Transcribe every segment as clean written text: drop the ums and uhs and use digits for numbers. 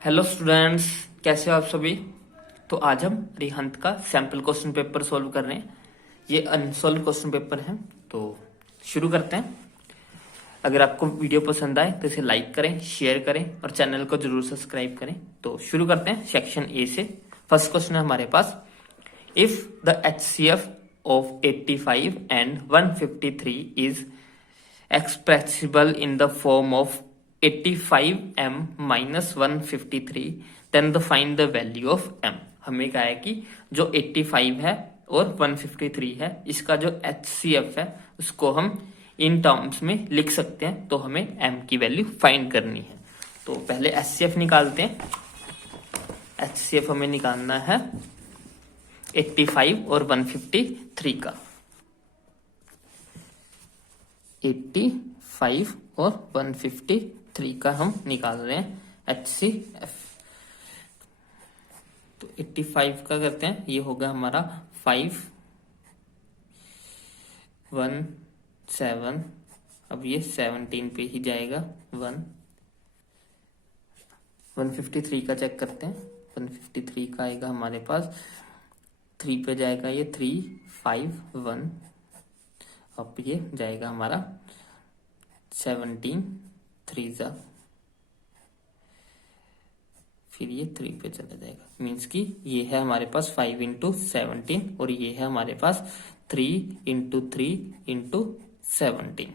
Hello students, कैसे हो आप सभी। तो आज हम रिहंत का सैम्पल क्वेश्चन पेपर सॉल्व कर रहे हैं। ये अनसॉल्व क्वेश्चन पेपर है, तो शुरू करते हैं। अगर आपको वीडियो पसंद आए तो इसे लाइक करें, शेयर करें और चैनल को जरूर सब्सक्राइब करें। तो शुरू करते हैं सेक्शन ए से। फर्स्ट क्वेश्चन है हमारे पास, if the HCF of 85 and 153 is expressible in the form of 85m minus 153, then the find the value of m। हमें कहा है कि जो 85 है और 153 है, इसका जो HCF है उसको हम इन टर्म्स में लिख सकते हैं, तो हमें m की वैल्यू फाइंड करनी है। तो पहले HCF निकालते हैं। HCF हमें निकालना है 85 और 153 का। 85 और 153 का हम निकाल रहे हैं HCF। तो 85 का करते हैं, ये होगा हमारा 5 1 7, अब ये 17 पे ही जाएगा 1। 153 का चेक करते हैं। 153 का आएगा हमारे पास 3 पे जाएगा, ये 3 5 1, अब ये जाएगा हमारा 17 3 जा, फिर ये 3 पे चला जाएगा। मीन्स कि ये है हमारे पास 5 इंटू 17 और ये है हमारे पास 3 इंटू 3 इंटू 17।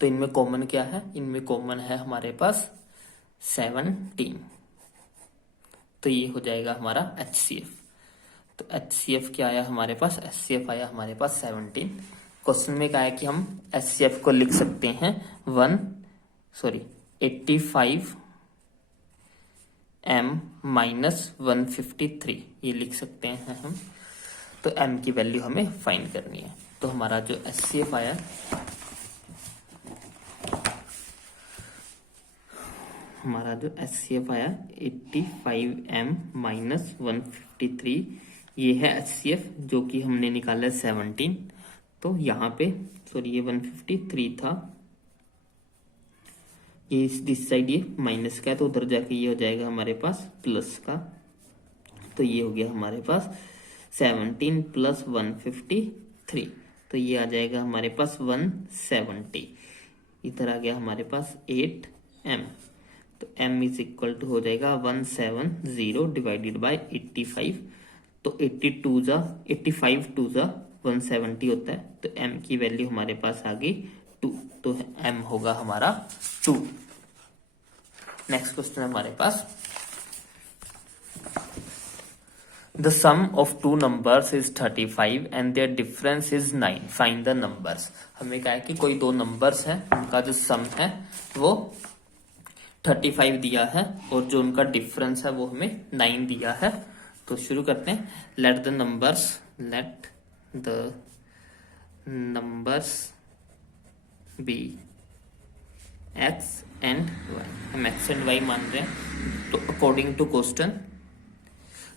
तो इनमें कॉमन क्या है? इनमें कॉमन है हमारे पास 17। तो ये हो जाएगा हमारा HCF। तो HCF क्या आया हमारे पास? HCF आया हमारे पास 17। क्वेश्चन में कहा है कि हम HCF को लिख सकते हैं 85 m माइनस 153, ये लिख सकते हैं हम। तो m की वैल्यू हमें फाइंड करनी है। तो हमारा जो HCF आया, हमारा जो HCF आया 85m माइनस 153, ये है HCF जो कि हमने निकाला 17। तो यहाँ पे ये 153 था, ये दिस साइड ये माइनस का है, तो उधर जाके ये हो जाएगा हमारे पास प्लस का। तो ये हो गया हमारे पास 17 प्लस 153, तो ये आ जाएगा हमारे पास 170। इधर आ गया हमारे पास 8m, तो m इज इक्वल टू हो जाएगा 170 डिवाइडेड बाय 85। तो 85 टू जा 170 होता है, तो m की वैल्यू हमारे पास आ गई 2, तो m होगा हमारा 2। नेक्स्ट क्वेश्चन हमारे पास, the sum of two numbers is 35 and their difference is 9, find the numbers. हमें कहा है कि कोई दो नंबर्स हैं, उनका जो सम है वो 35 दिया है और जो उनका डिफरेंस है वो हमें 9 दिया है। तो शुरू करते हैं। Let the numbers be x and y। हम x एंड y मान रहे हैं। तो अकॉर्डिंग टू क्वेश्चन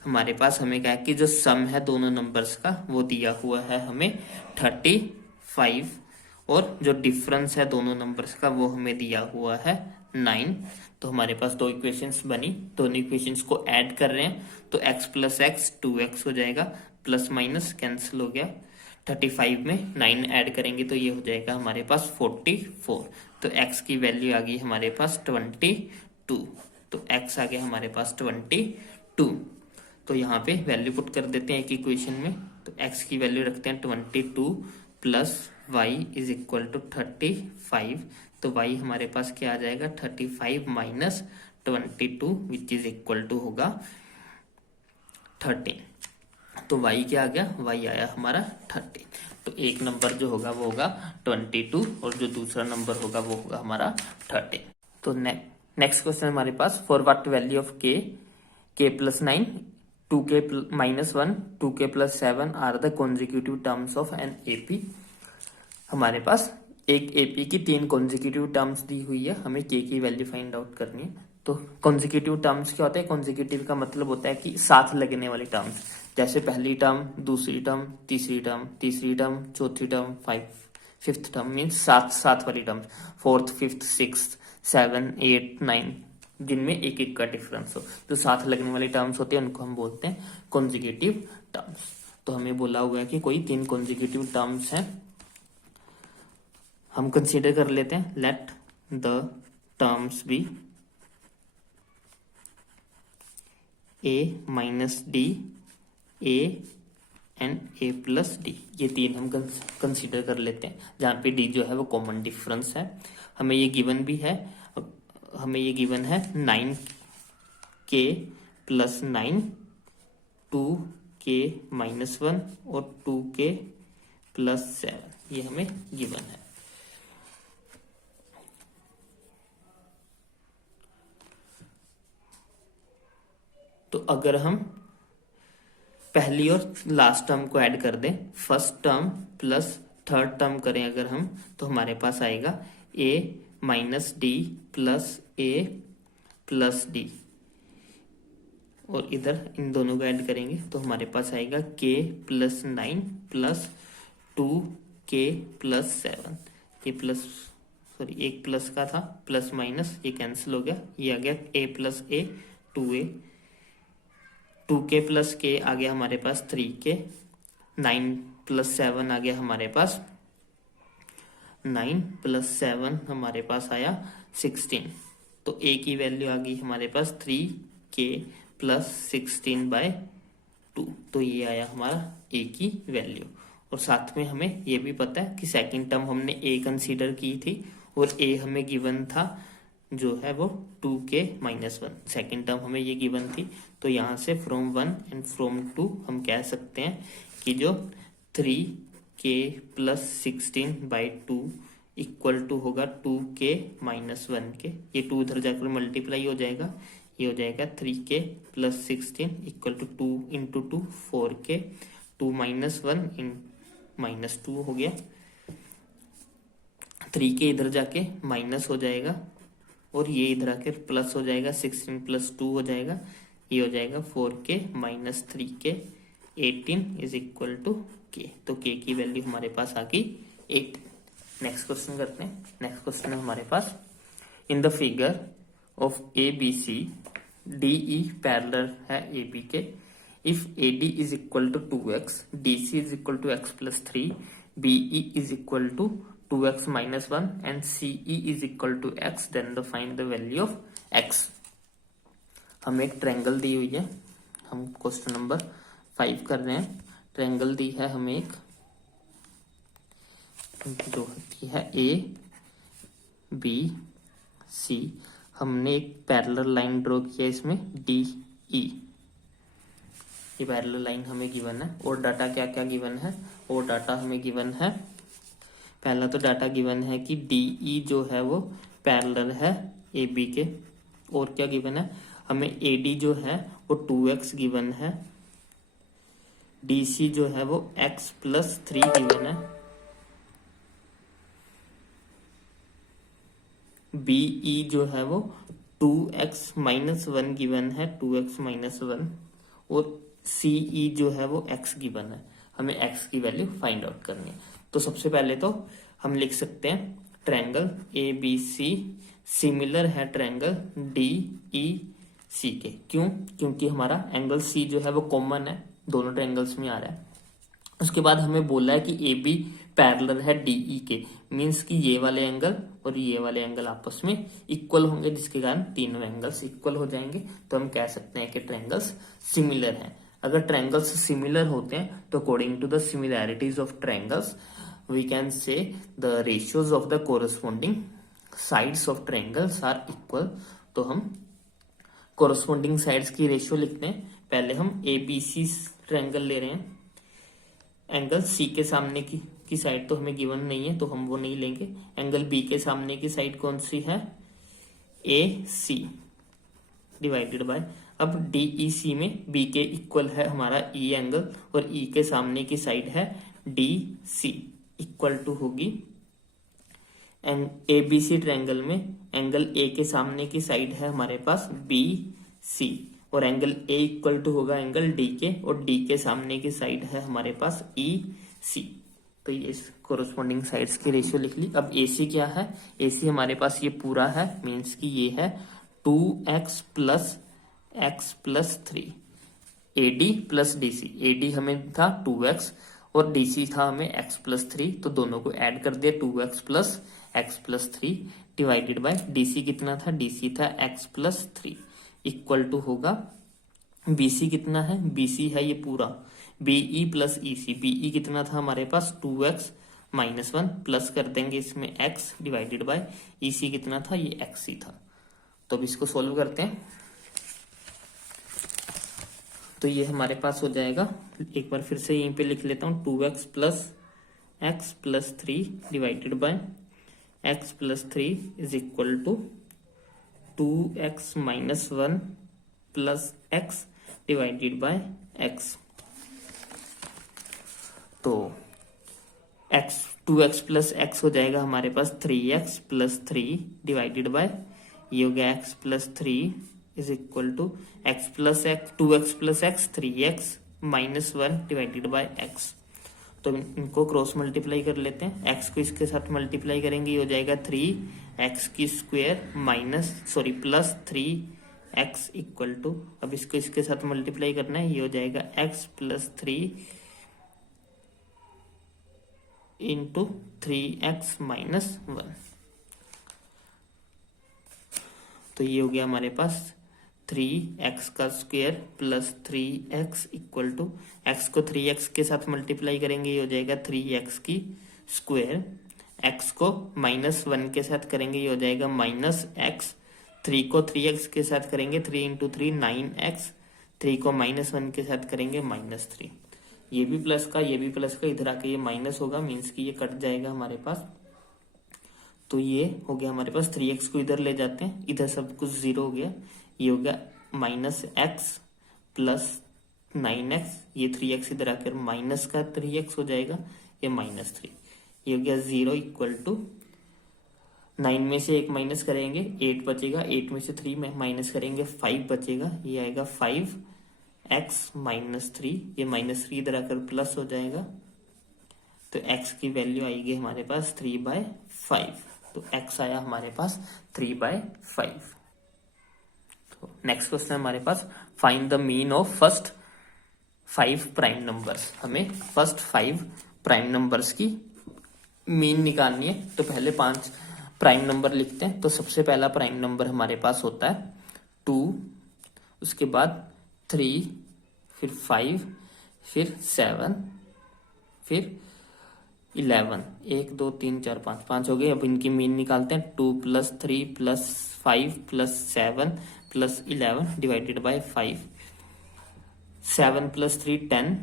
हमारे पास हमें क्या है कि जो सम है दोनों नंबर्स का वो दिया हुआ है हमें 35, और जो डिफरेंस है दोनों नंबर्स का वो हमें दिया हुआ है 9। तो हमारे पास दो इक्वेशंस बनी, दोनों इक्वेशंस को ऐड कर रहे हैं, तो x प्लस एक्स 2x हो जाएगा, प्लस माइनस कैंसिल हो गया। 35 में 9 ऐड करेंगे तो ये हो जाएगा हमारे पास 44। तो x की वैल्यू आ गई हमारे पास 22, तो x आ गया हमारे पास 22। तो यहाँ पे वैल्यू पुट कर देते हैं एक इक्वेशन में। तो x की वैल्यू रखते हैं 22 plus y is equal to 35। तो y हमारे पास क्या आ जाएगा 35 minus 22 which is equal to होगा 13। तो y क्या आ गया? y आया हमारा 13। तो एक नंबर जो होगा वो होगा 22 और जो दूसरा नंबर होगा वो होगा हमारा 13। तो नेक्स्ट क्वेश्चन हमारे पास, for what value of k plus 9 2k minus 1 2k plus 7 are the consecutive terms of an AP। हमारे पास एक AP की 3 कॉन्जिक्यूटिव टर्म्स दी हुई है, हमें k की वैल्यू फाइंड आउट करनी है। तो कॉन्जिक्यूटिव टर्म्स क्या होता है? कॉन्जिक्यूटिव का मतलब होता है कि साथ लगने वाली टर्म्स, जैसे पहली टर्म, दूसरी टर्म, तीसरी टर्म, चौथी टर्म, फिफ्थ टर्म, मीन्स सात वाली टर्म, 4th 5th 6th 7 8 9 जिनमें एक एक का डिफरेंस हो। जो साथ लगने वाली टर्म्स होते हैं उनको हम बोलते हैं कॉन्जिक्यूटिव टर्म्स। तो हमें बोला हुआ है कि कोई 3 कॉन्जिक्यूटिव टर्म्स हैं, हम कंसीडर कर लेते हैं। Let the terms be a minus d, a and a plus d, ये 3 हम कंसीडर कर लेते हैं, जहाँ पे डी जो है वो कॉमन डिफरेंस है। हमें ये गिवन भी है, हमें ये गिवन है 9k प्लस 9, 2k माइनस 1 और 2k प्लस 7, ये हमें गिवन है। तो अगर हम पहली और लास्ट टर्म को ऐड कर दें, first term plus third term करें अगर हम, तो हमारे पास आएगा a minus D plus a plus D, और इधर इन दोनों को ऐड करेंगे तो हमारे पास आएगा k plus 9 plus 2k plus 7। ये प्लस, सॉरी एक प्लस का था, प्लस माइनस ये कैंसिल हो गया, ये आ गया a plus a 2a, 2k plus k आ गया हमारे पास 3k, 9 प्लस 7 आ गया हमारे पास 9 प्लस 7 हमारे पास आया 16। तो a की वैल्यू आ गई हमारे पास 3k प्लस 16/2। तो ये आया हमारा a की वैल्यू। और साथ में हमें ये भी पता है कि सेकंड टर्म हमने a कंसीडर की थी और a हमें गिवन था जो है वो 2k माइनस 1, सेकेंड टर्म हमें ये गिवन थी। तो यहाँ से फ्रॉम 1 एंड फ्रॉम 2 हम कह सकते हैं कि जो 3k प्लस 16/2 इक्वल टू होगा 2k माइनस 1 के, ये 2 इधर जाकर मल्टीप्लाई हो जाएगा, ये हो जाएगा 3k plus 16 equal to 2 into 2 4k, 2 minus 1 in minus 2 हो गया, 3k इधर जाके माइनस हो जाएगा और ये इधर आके प्लस हो जाएगा, 16 प्लस 2 हो जाएगा, ये हो जाएगा 4k minus 3k, 18 is equal to k। तो k की वैल्यू हमारे पास आ गई 8। नेक्स्ट क्वेश्चन करते हैं। नेक्स्ट क्वेश्चन है हमारे पास, in the figure of A B C D E parallel है ए बी के, if A D is equal to 2x, D C is equal to x plus 3, B E is equal to 2x minus 1 and CE is equal to x, then the find the value of x। हमें एक triangle दी हुई है, हम question number 5 कर रहे हैं। Triangle दी है हमें एक, जो होती है A B C, हमने एक पैरेलल लाइन ड्रॉ किया इसमें DE, ये पैरेलल लाइन हमें गिवन है। और डाटा क्या क्या गिवन है, और डाटा हमें गिवन है, पहला तो डाटा गिवन है कि DE जो है वो पैरेलल है AB के, और क्या गिवन है हमें AD जो है वो 2x गिवन है, DC जो है वो x प्लस 3 गिवन है, BE जो है वो 2x माइनस 1 गिवन है, 2x माइनस 1, और CE जो है वो x गिवन है। हमें x की वैल्यू फाइंड आउट करनी है। तो सबसे पहले तो हम लिख सकते हैं triangle A B C similar है ट्रायंगल डी ई सी के। क्यों? क्योंकि हमारा एंगल सी जो है वो कॉमन है, दोनों ट्रायंगल्स में आ रहा है। उसके बाद हमें बोला है कि ए बी पैरेलल है डी ई के, मीन्स कि ये वाले एंगल और ये वाले एंगल आपस में इक्वल होंगे, जिसके कारण तीनों एंगल्स इक्वल हो जाएंगे। तो हम कह सकते हैं कि ट्रायंगल्स सिमिलर हैं। अगर ट्रायंगल्स सिमिलर होते हैं तो according to the similarities of triangles we can say the ratios of the corresponding sides of triangles are equal। तो हम corresponding sides की रेशियो लिखते हैं। पहले हम ABC ट्रायंगल ले रहे हैं, एंगल C के सामने की साइड तो हमें गिवन नहीं है तो हम वो नहीं लेंगे। एंगल B के सामने की साइड कौन सी है, AC डिवाइडेड बाय, अब DEC में B के इक्वल है हमारा E एंगल और E के सामने की साइड है DC, इक्वल टू होगी ABC ट्रायंगल में एंगल A के सामने की साइड है हमारे पास BC, और एंगल A इक्वल टू होगा एंगल D के, और D के सामने की साइड है हमारे पास EC। तो ये कोरोस्पोंडिंग साइड्स की रेशियो लिख ली। अब AC क्या है, AC हमारे पास ये पूरा है, मीन्स कि ये है 2x plus 3 AD plus DC। AD हमें था 2x और DC था हमें x प्लस 3, तो दोनों को ऐड कर दिया 2x plus x plus 3 divided bye DC कितना था, DC था x प्लस 3 इक्वल टू होगा BC कितना है, BC है ये पूरा BE प्लस EC। BE कितना था हमारे पास 2x माइनस 1 प्लस कर देंगे इसमें x डिवाइडेड बाय EC कितना था, ये x ही था। तो अब इसको सोल्व करते हैं। तो ये हमारे पास हो जाएगा, एक बार फिर से यहीं पे लिख लेता हूँ 2x plus x plus 3 divided by x plus 3 is equal to 2x minus 1 plus x divided by x। तो x 2x प्लस x हो जाएगा हमारे पास 3x प्लस 3 डिवाइडेड बाय ये हो गया x plus 3 is equal to x plus x 2x plus x 3x minus 1 divided by x। तो इनको क्रॉस मल्टीप्लाई कर लेते हैं, x को इसके साथ मल्टीप्लाई करेंगे ये हो जाएगा 3x की square plus 3x equal to, अब इसको इसके साथ मल्टीप्लाई करना है ये हो जाएगा x plus 3 into 3x minus 1। तो ये हो गया हमारे पास 3x का square plus 3x equal to, x को 3x के साथ मल्टीप्लाई करेंगे ये हो जाएगा 3x की स्क्वायर, x को माइनस 1 के साथ करेंगे ये हो जाएगा माइनस x, 3 को 3x के साथ करेंगे 3 इंटू 3 9x, 3 को माइनस 1 के साथ करेंगे माइनस 3। ये भी प्लस का ये भी प्लस का, इधर आके ये माइनस होगा, मीन्स कि ये कट जाएगा हमारे पास। तो ये हो गया हमारे पास 3x को इधर ले जाते हैं, इधर सब कुछ 0 हो गया, ये हो गया माइनस x प्लस 9x, ये 3x इधर आकर माइनस का 3x हो जाएगा, ये माइनस 3, ये हो गया 0 इक्वल टू 9 में से 1 माइनस करेंगे 8 बचेगा, 8 में से 3 में माइनस करेंगे 5 बचेगा, ये आएगा 5x माइनस 3, ये माइनस 3 इधर आकर प्लस हो जाएगा। तो x की वैल्यू आएगी हमारे पास 3/5। तो x आया हमारे पास 3/5। तो नेक्स्ट क्वेश्चन है हमारे पास, find the mean of first 5 prime numbers. हमें फर्स्ट 5 प्राइम नंबर्स की मीन निकालनी है। तो पहले 5 प्राइम नंबर लिखते हैं। तो सबसे पहला प्राइम नंबर हमारे पास होता है 2, उसके बाद 3, फिर 5, फिर 7, फिर 11, 1 2 3 4 5 हो गए। अब इनकी मीन निकालते हैं। 2 plus 3 plus 5 plus 7 plus 11 divided by 5। 7 plus 3 10,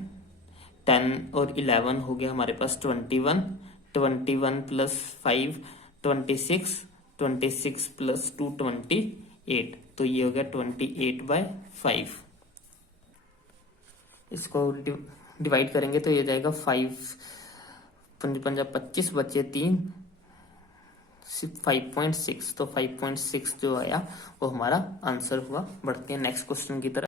10 और 11 हो गया हमारे पास 21, 21 प्लस 5 26, 26 प्लस 2 28। तो ये हो गया 28/5। इसको डिवाइड करेंगे तो ये जाएगा 5 5 25 बचे 3 5.6। तो 5.6 जो आया वो हमारा आंसर हुआ। बढ़ते हैं नेक्स्ट क्वेश्चन की तरफ।